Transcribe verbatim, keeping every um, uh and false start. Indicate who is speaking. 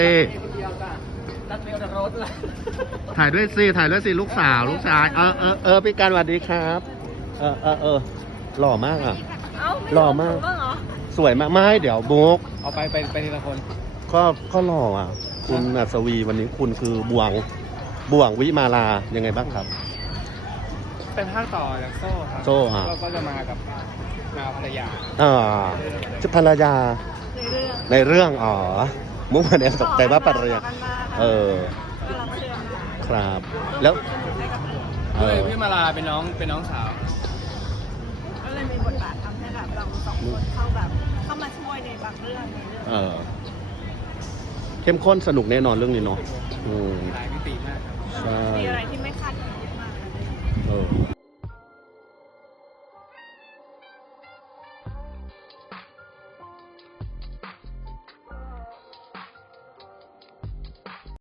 Speaker 1: เอ้ถ่ายด้วยสิถ่ายด้วยสิลูกสาวลูกชายเออเออเออพี่การสวัสดีครับเออเออเออหล่อมากอ่ะหล่อมากสวยมากไม่เดี๋ยวบุ๊ก
Speaker 2: เอาไปไปไปทีละคน
Speaker 1: ก็ก็หล่ออ่ะคุณอัศวีวันนี้คุณคือบวงบวงวิมาลายังไงบ้างครับ
Speaker 2: เป็นภาคต่อจากโซ่ครับ
Speaker 1: โซ่ฮะ
Speaker 2: ก็ก็จะมากับมาภรรยา
Speaker 1: อ่าจะภรรยาในเรื่องอ๋อมุกมันเนี่ยตกใจว่าภรรยาเออครับแล้วเอ
Speaker 2: เลย
Speaker 1: อ
Speaker 2: พี่มาลาเป็นน้องเป็นน้องสาว
Speaker 3: ก็เลยมีบทบาททำให้แบบเราสองคนเข้าแบบเข้ามาช่วยในบางเรื่องในเรื่อง
Speaker 1: เออเข้มข้นสนุกแน่นอนเรื่องนี้เนาะอืม
Speaker 2: หลายมิติมากครับ
Speaker 1: ใช่
Speaker 3: มีอะไรที่ไม่คาดคิดเยอะมาก
Speaker 1: เออ